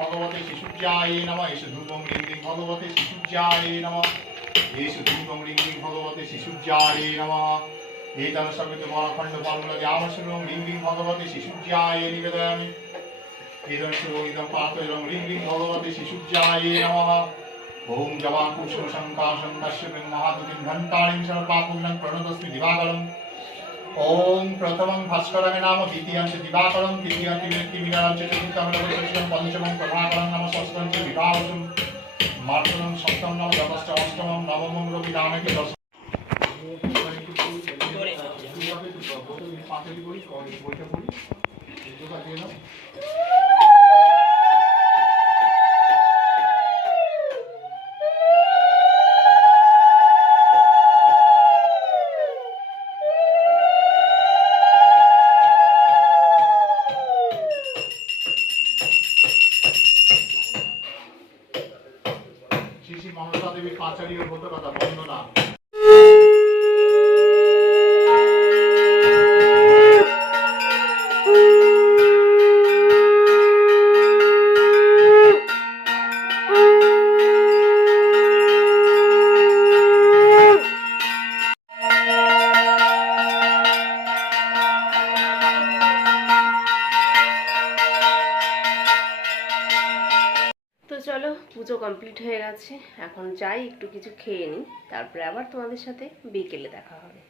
भगवते शिशुज्याय नमः एष धूपं ह्रीं ह्रीं भगवते शिशुज्याय नमः एष धूपं ह्रीं ह्रीं भगवते शिशुज्याय नमः एतन सर्वते वरखण्ड फलमूलद्यावसनं ह्रीं ह्रीं भगवते शिशुज्याय निवेदयामि एतन सुरोहितं पात्रं ह्रीं ह्रीं भगवते शिशुज्याय नमः ओम जवाकुशो शंकाशं तस्य ब्रह्मादुतिं घण्टाणिं सर्वपाकुलं प्रणतस्मि दिवाकरम् ओम प्रथमं भास्करं नाम द्वितीयं च दिवाकरं तृतीयं व्यक्तिविनां च चतुर्थं नवषष्ठं पंचमं प्रभाकरं नाम षष्ठं च विभावसं मातरं सप्तमं नाम दशश्च अष्टमं नवमं रविदानके दश শ্রী মনসা দেবীর পাঁচালীর ব্রত কথা বন্দনা। তো চলো, পুজো কমপ্লিট হয়ে গেছে, এখন যাই একটু কিছু খেয়ে নিই, তারপরে আবার তোমাদের সাথে বিকেলে দেখা হবে।